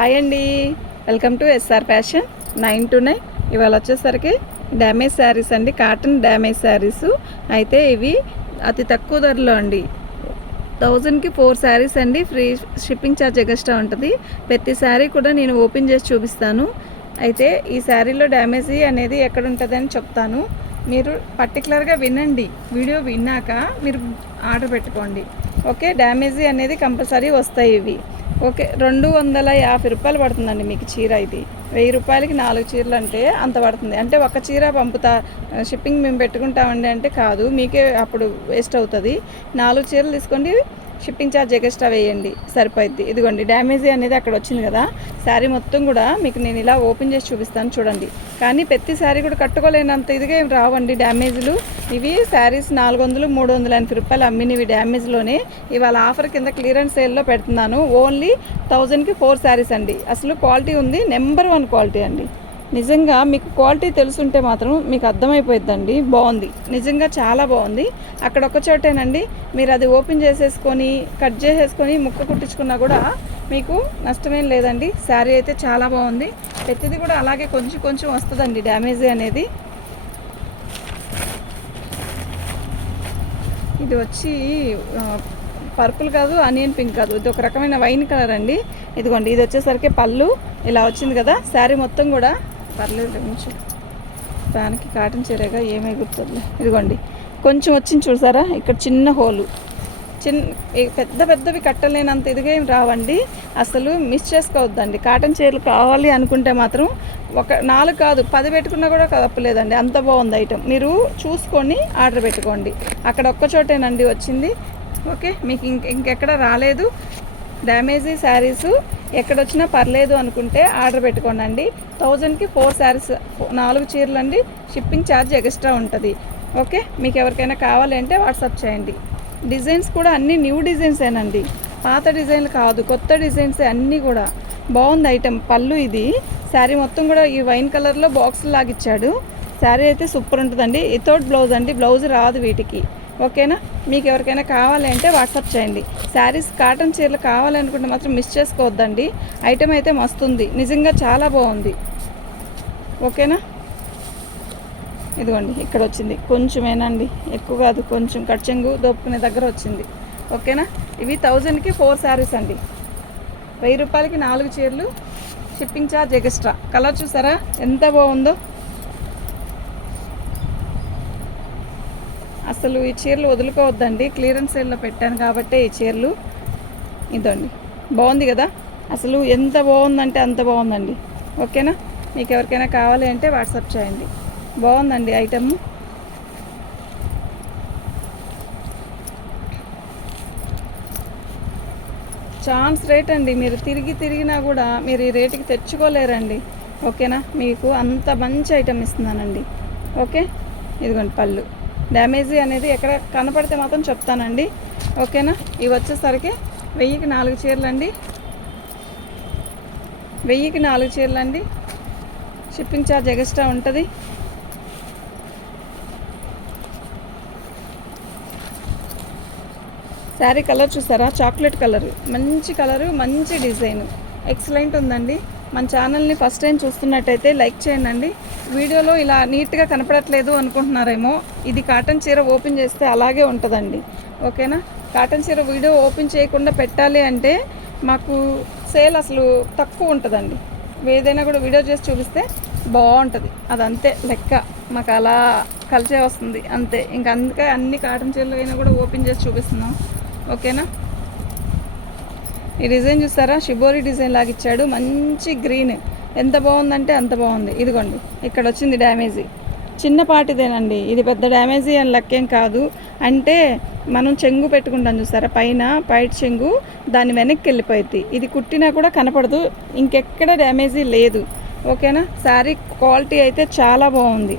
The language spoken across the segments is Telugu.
హాయ్ అండి, welcome to SR fashion 9 to 9. ఇవాళ వచ్చేసరికి డ్యామేజ్ శారీస్ అండి, కాటన్ డ్యామేజ్ శారీస్. అయితే ఇవి అతి తక్కువ ధరలో అండి, 1000కి 4 శారీస్ అండి. ఫ్రీ షిప్పింగ్ ఛార్జ్ ఎక్స్ట్రా ఉంటుంది. ప్రతి శారీ కూడా నేను ఓపెన్ చేసి చూపిస్తాను. అయితే ఈ శారీలో డ్యామేజ్ అనేది ఎక్కడ ఉంటుందని చెప్తాను. మీరు పర్టికులర్గా వినండి, వీడియో విన్నాక మీరు ఆర్డర్ పెట్టుకోండి. ఓకే, డ్యామేజ్ అనేది కంపల్సరీ వస్తాయి ఇవి. ఓకే, 250 రూపాయలు పడుతుందండి మీకు చీర. ఇది 1000 రూపాయలకి 4 చీరలు అంటే అంత పడుతుంది. అంటే ఒక చీర పంపుతా, షిప్పింగ్ మేము పెట్టుకుంటామండి అంటే కాదు, మీకే అప్పుడు వేస్ట్ అవుతుంది. 4 చీరలు తీసుకోండి, షిప్పింగ్ ఛార్జ్ ఎక్స్ట్రా వేయండి, సరిపోద్ది. ఇదిగోండి డ్యామేజ్ అనేది అక్కడ వచ్చింది కదా. శారీ మొత్తం కూడా మీకు నేను ఇలా ఓపెన్ చేసి చూపిస్తాను చూడండి. కానీ ప్రతి శారీ కూడా కట్టుకోలేనంత ఇదిగా ఏం రావండి డ్యామేజ్లు. ఇవి శారీస్ 400-380 రూపాయలు అమ్మినవి డ్యామేజ్లోనే. ఇవాళ ఆఫర్ కింద క్లియరెన్స్ సేల్లో పెడుతున్నాను. ఓన్లీ 1000కి 4 శారీస్ అండి. అసలు క్వాలిటీ ఉంది, నెంబర్ 1 క్వాలిటీ అండి. నిజంగా మీకు క్వాలిటీ తెలుసుంటే మాత్రం మీకు అర్థమైపోద్దండి. బాగుంది, నిజంగా చాలా బాగుంది. అక్కడ ఒక చోటేనండి, మీరు అది ఓపెన్ చేసేసుకొని కట్ చేసేసుకొని ముక్క కుట్టించుకున్నా కూడా మీకు నష్టమేం లేదండి. శారీ అయితే చాలా బాగుంది. ప్రతిదీ కూడా అలాగే కొంచెం కొంచెం వస్తుందండి డ్యామేజ్ అనేది. ఇది వచ్చి పర్పుల్ కాదు, ఆనియన్ పింక్ కాదు, ఇది ఒక రకమైన వైన్ కలర్ అండి. ఇదిగోండి, ఇది వచ్చేసరికి పళ్ళు ఇలా వచ్చింది కదా. శారీ మొత్తం కూడా పర్లేదు, కొంచెం దానికి కాటన్ చీరగా ఏమై గుర్తుంది. ఇదిగోండి, కొంచెం వచ్చింది చూసారా, ఇక్కడ చిన్న హోలు. పెద్ద పెద్దవి కట్టలేనంత ఇదిగా ఏం రావండి. అసలు మిస్ చేసుకోవద్దండి. కాటన్ చీరలు కావాలి అనుకుంటే మాత్రం ఒక 4 కాదు 10 పెట్టుకున్నా కూడా తప్పలేదండి. అంత బాగుంది ఐటమ్. మీరు చూసుకొని ఆర్డర్ పెట్టుకోండి. అక్కడ ఒక్క చోటేనండి వచ్చింది. ఓకే, మీకు ఇంకెక్కడ రాలేదు. డ్యామేజీ శారీస్ ఎక్కడొచ్చినా పర్లేదు అనుకుంటే ఆర్డర్ పెట్టుకోండి. 1000కి 4 శారీస్, 4 చీరలు అండి. షిప్పింగ్ ఛార్జ్ ఎక్స్ట్రా ఉంటుంది. ఓకే, మీకు ఎవరికైనా కావాలి అంటే వాట్సాప్ చేయండి. డిజైన్స్ కూడా అన్నీ న్యూ డిజైన్సేనండి, పాత డిజైన్లు కాదు, కొత్త డిజైన్సే అన్నీ కూడా. బాగుంది ఐటమ్. పళ్ళు ఇది. శారీ మొత్తం కూడా ఈ వైన్ కలర్లో బాక్సులు లాగిచ్చాడు. శారీ అయితే సూపర్ ఉంటుందండి. వితౌట్ బ్లౌజ్ అండి, బ్లౌజ్ రాదు వీటికి. ఓకేనా, మీకు ఎవరికైనా కావాలి అంటే వాట్సాప్ చేయండి. శారీస్ కాటన్ చీరలు కావాలనుకుంటే మాత్రం మిస్ చేసుకోవద్దండి. ఐటమ్ అయితే మస్తుంది, నిజంగా చాలా బాగుంది. ఓకేనా, ఇదిగోండి ఇక్కడ వచ్చింది కొంచెమేనండి, ఎక్కువ కాదు, కొంచెం కట్చెంగు దోపుకునే దగ్గర వచ్చింది. ఓకేనా, ఇవి 1000కి 4 శారీస్ అండి. 1000 రూపాయలకి 4 చీరలు, షిప్పింగ్ ఛార్జ్ ఎక్స్ట్రా. కలర్ చూసారా ఎంత బాగుందో. అసలు ఈ చీరలు వదులుకోవద్దండి, క్లియరెన్స్ సేల్లో పెట్టాను కాబట్టి ఈ చీరలు. ఇదండి, బాగుంది కదా. అసలు ఎంత బాగుందంటే అంత బాగుందండి. ఓకేనా, మీకు ఎవరికైనా కావాలి అంటే వాట్సాప్ చేయండి. బాగుందండి ఐటమ్. ఛాన్స్ రేట్ అండి. మీరు తిరిగినా కూడా మీరు ఈ రేటుకి తెచ్చుకోలేరండి. ఓకేనా, మీకు అంత మంచి ఐటమ్ ఇస్తున్నానండి. ఓకే, ఇదిగోండి పళ్ళు. డ్యామేజీ అనేది ఎక్కడ కనపడితే మాత్రం చెప్తానండి. ఓకేనా, ఇవి వచ్చేసరికి 1000కి 4 చీరలు అండి. 1000కి 4 చీరలు అండి. షిప్పింగ్ ఛార్జ్ ఎక్స్ట్రా ఉంటుంది. శారీ కలర్ చూసారా, చాక్లెట్ కలరు, మంచి కలరు, మంచి డిజైన్, ఎక్సలెంట్ ఉందండి. మన ఛానల్ని ఫస్ట్ టైం చూస్తున్నట్టయితే లైక్ చేయండి. వీడియోలో ఇలా నీట్గా కనపడట్లేదు అనుకుంటున్నారేమో, ఇది కాటన్ చీర ఓపెన్ చేస్తే అలాగే ఉంటుందండి. ఓకేనా, కాటన్ చీర వీడియో ఓపెన్ చేయకుండా పెట్టాలి అంటే మాకు సేల్ అసలు తక్కువ ఉంటుందండి. ఏదైనా కూడా వీడియో చేసి చూపిస్తే బాగుంటుంది, అదంతే లెక్క. మాకు అలా కలిసే వస్తుంది అంతే. ఇంకా అందుకే అన్ని కాటన్ చీరలు అయినా కూడా ఓపెన్ చేసి చూపిస్తున్నాం. ఓకేనా, ఈ డిజైన్ చూస్తారా, షిబోరి డిజైన్ లాగా ఇచ్చాడు, మంచి గ్రీన్. ఎంత బాగుందంటే అంత బాగుంది. ఇదిగోండి, ఇక్కడ వచ్చింది డ్యామేజీ, చిన్నపాటిదేనండి. ఇది పెద్ద డ్యామేజీ అని లెక్కేం కాదు. అంటే మనం చెంగు పెట్టుకుంటాం చూస్తారా, పైన పైట్ చెంగు, దాని వెనక్కి వెళ్ళిపోయింది. ఇది కుట్టినా కూడా కనపడదు, ఇంకెక్కడ డ్యామేజీ లేదు. ఓకేనా, శారీ క్వాలిటీ అయితే చాలా బాగుంది.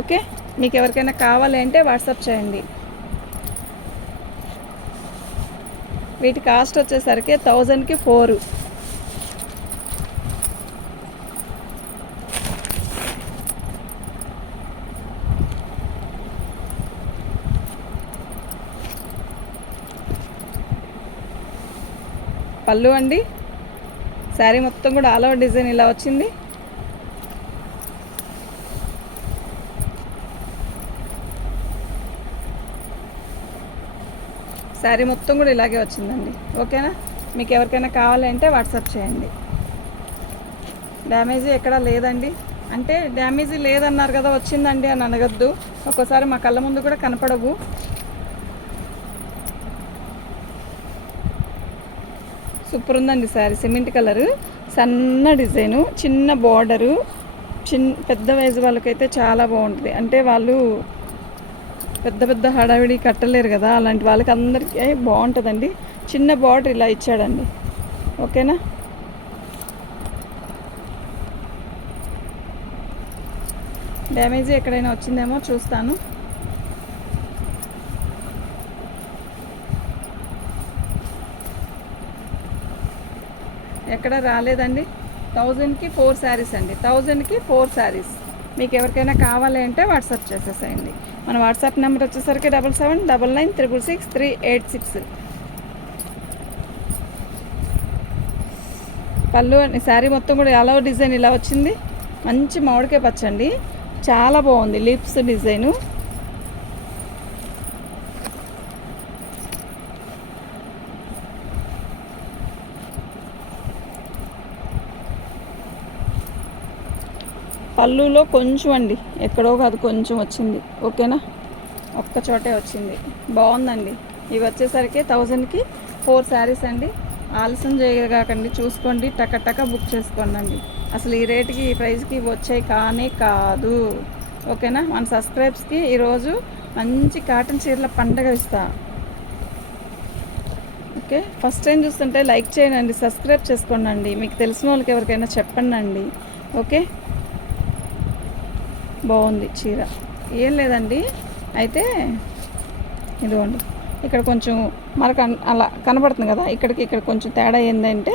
ఓకే, మీకు ఎవరికైనా కావాలి అంటే వాట్సాప్ చేయండి. వీటి కాస్ట్ వచ్చేసరికి 1000కి 4. పళ్ళు అండి. శారీ మొత్తం కూడా ఆల్ ఓవర్ డిజైన్ ఇలా వచ్చింది. శారీ మొత్తం కూడా ఇలాగే వచ్చిందండి. ఓకేనా? మీకు ఎవరికైనా కావాలంటే వాట్సాప్ చేయండి. డ్యామేజీ ఎక్కడా లేదండి. అంటే డ్యామేజీ లేదన్నారు కదా వచ్చిందండి అని అనగద్దు. ఒక్కోసారి మా కళ్ళ ముందు కూడా కనపడవు. సూపర్ ఉందండి శారీ. సిమెంట్ కలరు, సన్న డిజైను, చిన్న బార్డరు. పెద్ద వయసు వాళ్ళకైతే చాలా బాగుంటుంది. అంటే వాళ్ళు పెద్ద పెద్ద హడావిడి కట్టలేరు కదా, అలాంటి వాళ్ళకి అందరికీ బాగుంటుందండి. చిన్న బార్డర్ ఇలా ఇచ్చాడండి. ఓకేనా? డ్యామేజ్ ఎక్కడైనా వచ్చిందేమో చూస్తాను. ఎక్కడ రాలేదండి. 1000కి 4 శారీస్ అండి. 1000కి 4 శారీస్. మీకు ఎవరికైనా కావాలి అంటే వాట్సాప్ చేసేసేయండి. మన వాట్సాప్ నెంబర్ వచ్చేసరికి 7799666386. పళ్ళు శారీ మొత్తం కూడా ఎలా డిజైన్ ఇలా వచ్చింది. మంచి మామిడికాయ పచ్చండి, చాలా బాగుంది. Lips design. పళ్ళులో కొంచెం అండి, ఎక్కడో కాదు కొంచెం వచ్చింది. ఓకేనా? ఒక్క చోటే వచ్చింది. బాగుందండి. ఇవి వచ్చేసరికి 1000కి 4 శారీస్ అండి. ఆలస్యం చేయగాకండి, చూసుకోండి, టక బుక్ చేసుకోండి. అసలు ఈ రేటుకి ఈ ప్రైస్కి వచ్చాయి కానీ కాదు. ఓకేనా? మన సబ్స్క్రైబ్స్కి ఈరోజు మంచి కాటన్ చీరల పండగ ఇస్తా. ఓకే, ఫస్ట్ టైం చూస్తుంటే లైక్ చేయండి, సబ్స్క్రైబ్ చేసుకోండి. మీకు తెలిసిన వాళ్ళకి ఎవరికైనా చెప్పండి. ఓకే, బాగుంది చీర. ఏం లేదండి, అయితే ఇదిగోండి ఇక్కడ కొంచెం మనకు అలా కనబడుతుంది కదా, ఇక్కడ కొంచెం తేడా ఏంటంటే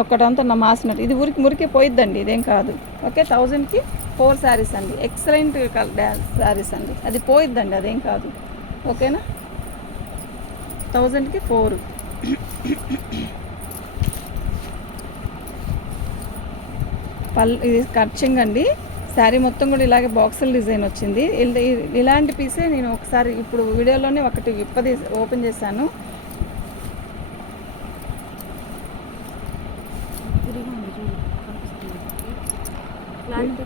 ఒకటంతా నా మాసినట్టు. ఇది మురికి పోయిద్దండి, ఇదేం కాదు. ఓకే, 1000కి 4 శారీస్ అండి. ఎక్సలెంట్ శారీస్ అండి. అది పోయిద్దండి, అదేం కాదు. ఓకేనా? 1000కి 4. ఇది కర్చింగ్ అండి. శారీ మొత్తం కూడా ఇలాగే బాక్సుల డిజైన్ వచ్చింది. ఇలాంటి పీసే నేను ఒకసారి ఇప్పుడు వీడియోలోనే ఒకటి ఓపెన్ చేశాను.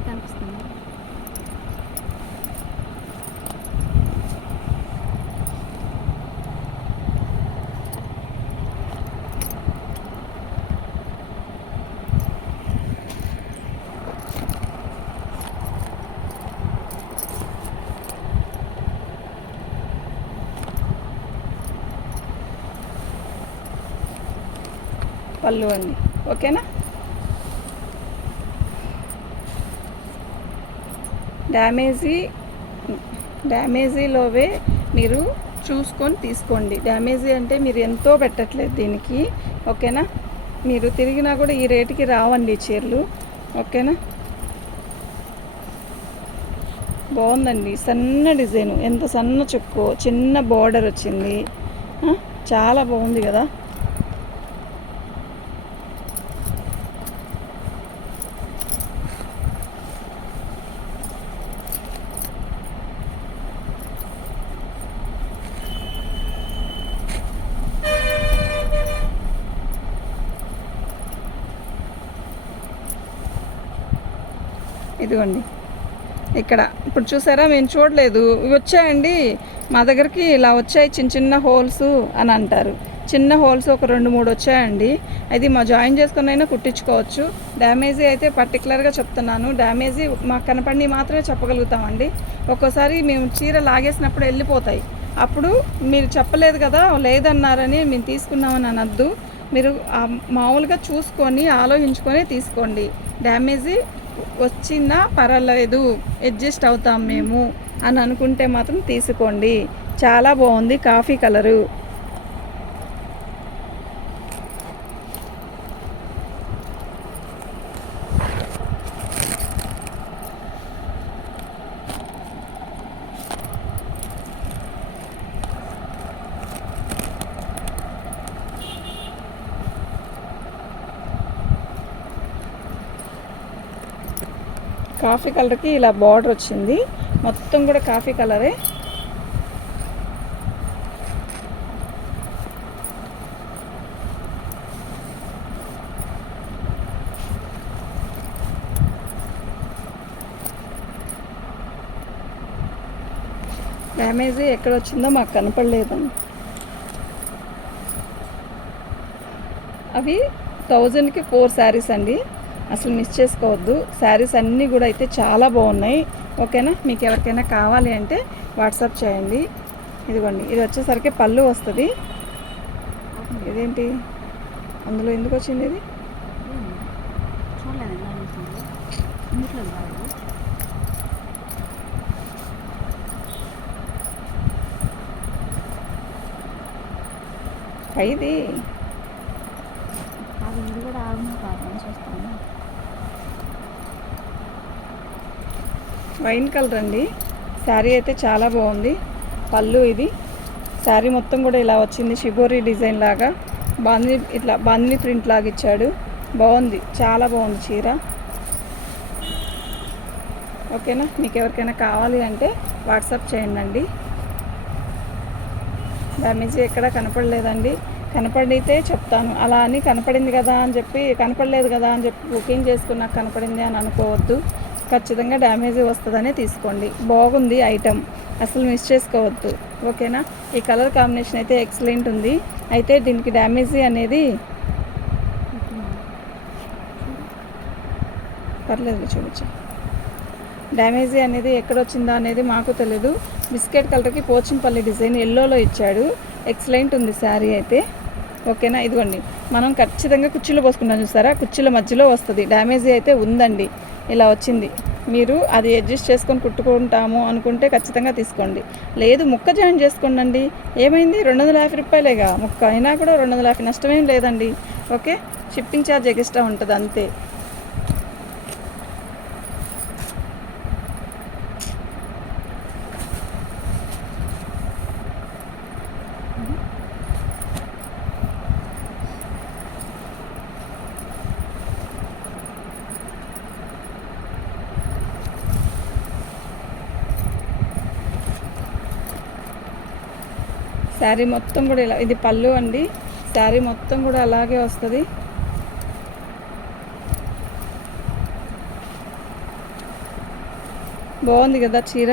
కనిపిస్తుంది. పళ్ళు అండి. ఓకేనా? డ్యామేజీలోవే మీరు చూసుకొని తీసుకోండి. డ్యామేజీ అంటే మీరు ఎంతో పెట్టట్లేదు దీనికి. ఓకేనా? మీరు తిరిగినా కూడా ఈ రేటుకి రావండి చీరలు. ఓకేనా? బాగుందండి. సన్న డిజైను, ఎంత సన్న చుక్కో, చిన్న బార్డర్ వచ్చింది. చాలా బాగుంది కదా. ఇదిగోండి ఇక్కడ ఇప్పుడు చూసారా, మేము చూడలేదు. ఇవి వచ్చాయండి మా దగ్గరికి, ఇలా వచ్చాయి చిన్న హోల్స్ అని అంటారు. చిన్న హోల్స్ ఒక 2-3 వచ్చాయండి. అది మా జాయిన్ చేసుకుని అయినా కుట్టించుకోవచ్చు. డ్యామేజీ అయితే పర్టికులర్గా చెప్తున్నాను. డ్యామేజీ మాకు కనపడి మాత్రమే చెప్పగలుగుతామండి. ఒక్కోసారి మేము చీర లాగేసినప్పుడు వెళ్ళిపోతాయి. అప్పుడు మీరు చెప్పలేదు కదా, లేదన్నారని మేము తీసుకున్నామని అనద్దు. మీరు మామూలుగా చూసుకొని ఆలోచించుకొని తీసుకోండి. డ్యామేజీ వచ్చినా పర్వాలేదు, అడ్జస్ట్ అవుతాం మేము అని అనుకుంటే మాత్రం తీసుకోండి. చాలా బాగుంది, కాఫీ కలరు. కాఫీ కలర్కి ఇలా బార్డర్ వచ్చింది, మొత్తం కూడా కాఫీ కలరే. డ్యామేజ్ ఎక్కడ వచ్చిందో మాకు కనపడలేదండి. అవి 1000కి 4 శారీస్ అండి, అసలు మిస్ చేసుకోవద్దు. శారీస్ అన్నీ కూడా అయితే చాలా బాగున్నాయి. ఓకేనా, మీకు ఎవరికైనా కావాలి అంటే వాట్సాప్ చేయండి. ఇదిగోండి, ఇది వచ్చేసరికి పళ్ళు వస్తుంది. ఇదేంటి అందులో ఎందుకు వచ్చింది ఇది? ఇది వైన్ కలర్ అండి. శారీ అయితే చాలా బాగుంది. పళ్ళు ఇది. శారీ మొత్తం కూడా ఇలా వచ్చింది, షిబోరి డిజైన్ లాగా బాందిని, ఇట్లా బాందిని ప్రింట్ లాగా ఇచ్చాడు. బాగుంది, చాలా బాగుంది చీర. ఓకేనా, మీకు ఎవరికైనా కావాలి అంటే వాట్సాప్ చేయండి. డ్యామేజ్ ఎక్కడ కనపడలేదండి. కనపడితే చెప్తాను, అలా అని కనపడింది కదా అని చెప్పి, కనపడలేదు కదా అని చెప్పి బుకింగ్ చేసుకున్నాక కనపడింది అని అనుకోవద్దు. ఖచ్చితంగా డ్యామేజ్ వస్తుందనే తీసుకోండి. బాగుంది ఐటమ్, అసలు మిస్ చేసుకోవద్దు. ఓకేనా, ఈ కలర్ కాంబినేషన్ అయితే ఎక్సలెంట్ ఉంది. అయితే దీనికి డ్యామేజ్ అనేది పర్లేదు, చూడొచ్చు. డ్యామేజ్ అనేది ఎక్కడ వచ్చిందా అనేది మాకు తెలియదు. బిస్కెట్ కలర్కి పోచంపల్లి డిజైన్ ఎల్లోలో ఇచ్చాడు. ఎక్సలెంట్ ఉంది శారీ అయితే. ఓకేనా, ఇదిగోండి, మనం ఖచ్చితంగా కుర్చీలో పోసుకుంటాం చూసారా, కుర్చీల మధ్యలో వస్తుంది. డ్యామేజ్ అయితే ఉందండి, ఇలా వచ్చింది. మీరు అది అడ్జస్ట్ చేసుకొని కుట్టుకుంటాము అనుకుంటే ఖచ్చితంగా తీసుకోండి. లేదు ముక్క జాయిన్ చేసుకోండి. ఏమైంది, 250 రూపాయలేగా ముక్క అయినా కూడా 250, నష్టమేం లేదండి. ఓకే, షిప్పింగ్ ఛార్జ్ ఎక్స్ట్రా ఉంటుంది అంతే. శారీ మొత్తం కూడా ఇలా, ఇది పళ్ళు అండి. శారీ మొత్తం కూడా అలాగే వస్తుంది. బాగుంది కదా చీర.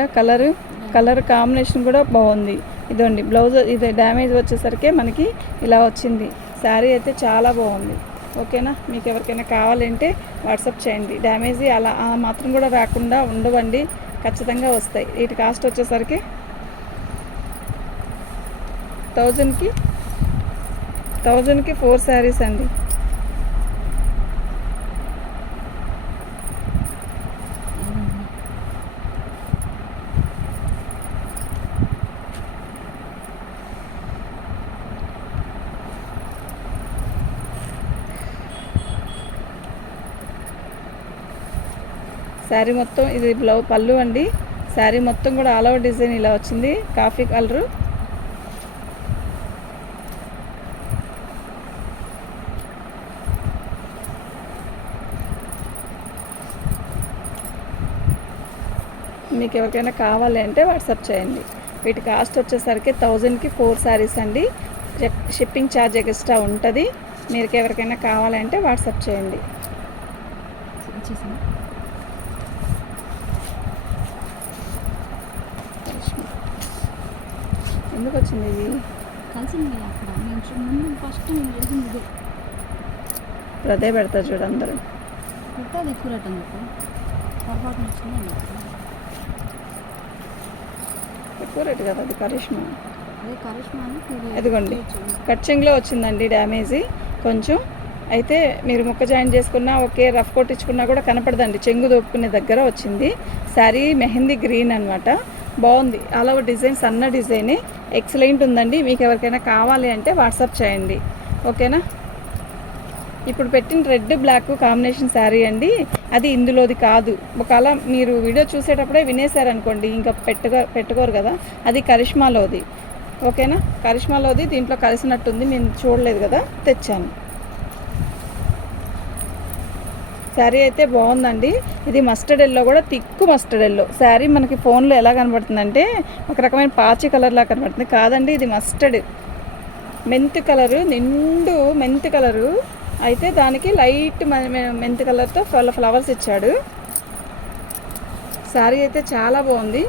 కలర్ కాంబినేషన్ కూడా బాగుంది. ఇదండి బ్లౌజ్, ఇది డ్యామేజ్ వచ్చేసరికి మనకి ఇలా వచ్చింది. శారీ అయితే చాలా బాగుంది. ఓకేనా, మీకు ఎవరికైనా కావాలంటే వాట్సాప్ చేయండి. డ్యామేజ్ అలా మాత్రం కూడా రాకుండా ఉండవండి, ఖచ్చితంగా వస్తాయి. వీటి కాస్ట్ వచ్చేసరికి 1000కి 4 శారీస్ అండి. శారీ మొత్తం ఇది పళ్ళు అండి. శారీ మొత్తం కూడా ఆల్ ఓవర్ డిజైన్ ఇలా వచ్చింది, కాఫీ కలరు. మీకు ఎవరికైనా కావాలి అంటే వాట్సాప్ చేయండి. వీటి కాస్ట్ వచ్చేసరికి 1000కి 4 శారీస్ అండి. షిప్పింగ్ ఛార్జ్ ఎక్స్ట్రా ఉంటుంది. మీకు ఎవరికైనా కావాలంటే వాట్సాప్ చేయండి. ఎందుకు వచ్చింది ఇది? ఇప్పుడు అదే పెడతారు చూడు అందరూ. ఎక్కువ రేటు కదా అది, కరిష్మా. అదిగోండి, కట్చింగ్లో వచ్చిందండి డ్యామేజ్ కొంచెం. అయితే మీరు ముక్క జాయిన్ చేసుకున్నా ఓకే, రఫ్ కొట్టించుకున్నా కూడా కనపడదండి. చెంగు దొప్పుకునే దగ్గర వచ్చింది. శారీ మెహందీ గ్రీన్ అనమాట. బాగుంది, అలా డిజైన్ సన్న డిజైనే, ఎక్సలెంట్ ఉందండి. మీకు ఎవరికైనా కావాలి అంటే వాట్సాప్ చేయండి. ఓకేనా, ఇప్పుడు పెట్టిన రెడ్ బ్లాక్ కాంబినేషన్ శారీ అండి, అది ఇందులోది కాదు. ఒకవేళ మీరు వీడియో చూసేటప్పుడే వినేశారనుకోండి ఇంకా పెట్టుకోరు కదా, అది కరిష్మాలోది. ఓకేనా, కరిష్మాలోది. దీంట్లో కలిసినట్టుంది, నేను చూడలేదు కదా, తెచ్చాను. శారీ అయితే బాగుందండి. ఇది మస్టర్డ్ ఎల్లో కూడా థిక్ మస్టర్డ్ ఎల్లో శారీ. మనకి ఫోన్లో ఎలా కనబడుతుందంటే ఒక రకమైన పాచి కలర్లా కనబడుతుంది, కాదండి ఇది మస్టర్డ్ మెంతు కలరు, నిండు మెంతు కలరు. అయితే దానికి లైట్ మెంతు కలర్తో ఫ్లవర్స్ ఇచ్చాడు. శారీ అయితే చాలా బాగుంది.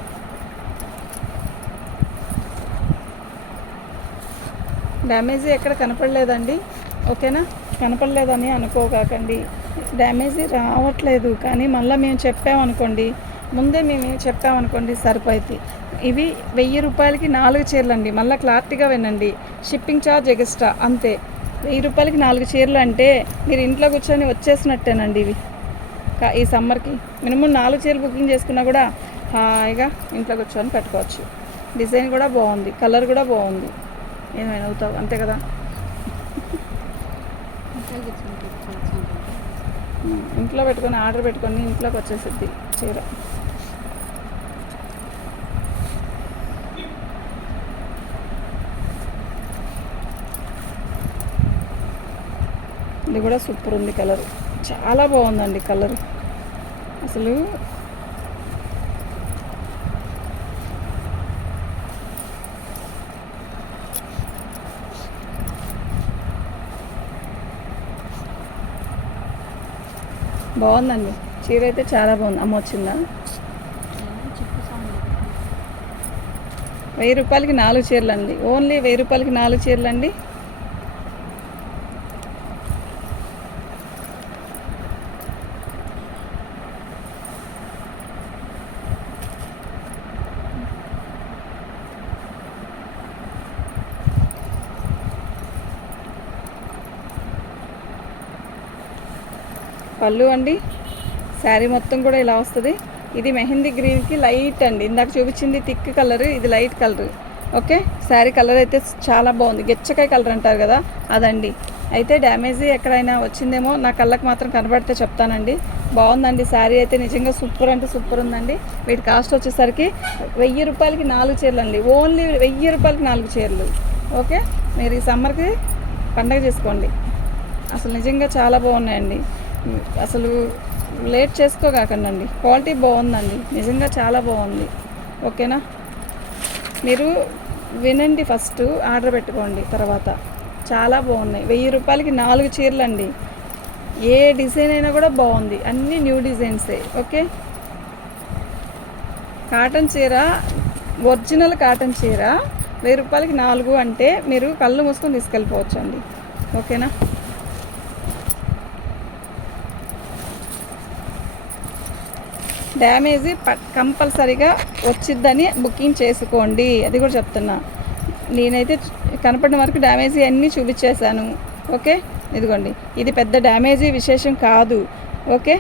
డ్యామేజీ ఎక్కడ కనపడలేదండి, ఓకేనా? కనపడలేదని అనుకోకండి, డ్యామేజీ రావట్లేదు. కానీ మళ్ళీ మేము చెప్పామనుకోండి, ముందే మేము చెప్పామనుకోండి సరిపోయింది. ఇవి 1000 రూపాయలకి 4 చీరలు అండి. మళ్ళీ క్లారిటీగా వినండి, షిప్పింగ్ ఛార్జ్ ఎక్స్ట్రా అంతే. 1000 రూపాయలకి 4 చీరలు అంటే మీరు ఇంట్లో కూర్చొని వచ్చేసినట్టేనండి. ఇవి ఈ సమ్మర్కి మినిమం 4 చీరలు బుకింగ్ చేసుకున్నా కూడా హాయిగా ఇంట్లో కూర్చొని పెట్టుకోవచ్చు. డిజైన్ కూడా బాగుంది, కలర్ కూడా బాగుంది. ఏమైనా అవుతావు అంతే కదా. ఇంట్లో పెట్టుకొని ఆర్డర్ పెట్టుకొని ఇంట్లోకి వచ్చేసిద్ది చీర. ఇది కూడా సూపర్ ఉంది, కలర్ చాలా బాగుందండి. కలర్ అసలు బాగుందండి. చీర అయితే చాలా బాగుంది. అమ్మ వచ్చిందా? 1000 రూపాయలకి 4 చీరలు అండి. ఓన్లీ 1000 రూపాయలకి 4 చీరలు అండి. పళ్ళు అండి, శారీ మొత్తం కూడా ఇలా వస్తుంది. ఇది మెహందీ గ్రీన్కి లైట్ అండి, ఇందాక చూపించింది థిక్ కలర్, ఇది light colour. Okay, sari colour అయితే చాలా బాగుంది, గెచ్చకాయ కలర్ అంటారు కదా అదండి. అయితే డ్యామేజీ ఎక్కడైనా వచ్చిందేమో నా కళ్ళకి మాత్రం కనబడితే చెప్తానండి. బాగుందండి శారీ అయితే, నిజంగా సూపర్ అంటే సూపర్ ఉందండి. వీటి కాస్ట్ వచ్చేసరికి 1000 రూపాయలకి 4 చీరలు అండి. ఓన్లీ 1000 రూపాయలకి 4 చీరలు. ఓకే, మీరు ఈ సమ్మర్కి పండగ చేసుకోండి. అసలు నిజంగా చాలా బాగున్నాయండి. అసలు లేట్ చేసుకోకండి, క్వాలిటీ బాగుందండి, నిజంగా చాలా బాగుంది. ఓకేనా, మీరు వినండి, ఫస్ట్ ఆర్డర్ పెట్టుకోండి, తర్వాత చాలా బాగున్నాయి. 1000 రూపాయలకి 4 చీరలు అండి. ఏ డిజైన్ అయినా కూడా బాగుంది, అన్నీ న్యూ డిజైన్సే. ఓకే, కాటన్ చీర, ఒరిజినల్ కాటన్ చీర 1000 రూపాయలకి 4 అంటే మీరు కళ్ళు మూసుకొని తీసుకెళ్ళిపోవచ్చు అండి. ఓకేనా, డ్యామేజీ కంపల్సరీగా వచ్చిద్దని బుకింగ్ చేసుకోండి, అది కూడా చెప్తున్నా. నేనైతే కనపడిన వరకు డ్యామేజీ అన్నీ చూపించేశాను. ఓకే, ఇదిగోండి, ఇది పెద్ద డ్యామేజీ విశేషం కాదు. ఓకే,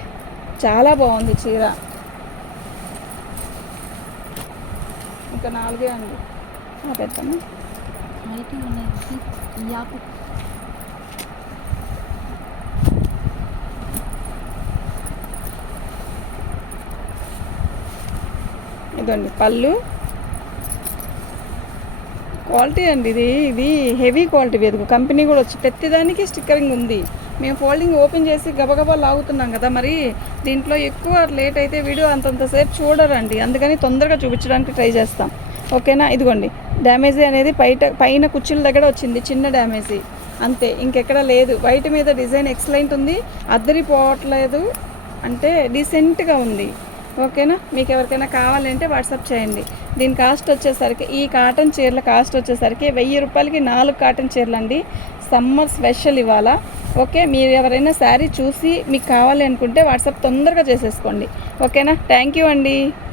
చాలా బాగుంది చీర. ఇంకా 4 అండి పెడతాను. ఇదండి పళ్ళు, క్వాలిటీ అండి. ఇది హెవీ క్వాలిటీ. వేదుకు కంపెనీ కూడా వచ్చి ప్రతిదానికి స్టిక్కరింగ్ ఉంది. మేము ఫోల్డింగ్ ఓపెన్ చేసి గబగబా లాగుతున్నాం కదా, మరి దీంట్లో ఎక్కువ లేట్ అయితే వీడియో అంతంతసేపు చూడరండి, అందుకని తొందరగా చూపించడానికి ట్రై చేస్తాం. ఓకేనా, ఇదిగోండి డ్యామేజీ అనేది పైన కుర్చీల దగ్గర వచ్చింది, చిన్న డ్యామేజీ అంతే, ఇంకెక్కడ లేదు. వైట్ మీద డిజైన్ ఎక్సలెంట్ ఉంది, అద్దరిపోవట్లేదు, అంటే డీసెంట్గా ఉంది. ఓకేనా, మీకు ఎవరికైనా కావాలంటే వాట్సాప్ చేయండి. దీని కాస్ట్ వచ్చేసరికి, ఈ కాటన్ చీరల కాస్ట్ వచ్చేసరికి 1000 రూపాయలకి 4 కాటన్ చీరలు అండి. సమ్మర్ స్పెషల్ ఇవాళ. ఓకే, మీరు ఎవరైనా శారీ చూసి మీకు కావాలి అనుకుంటే వాట్సాప్ తొందరగా చేసేసుకోండి. ఓకేనా, థ్యాంక్ యూ అండి.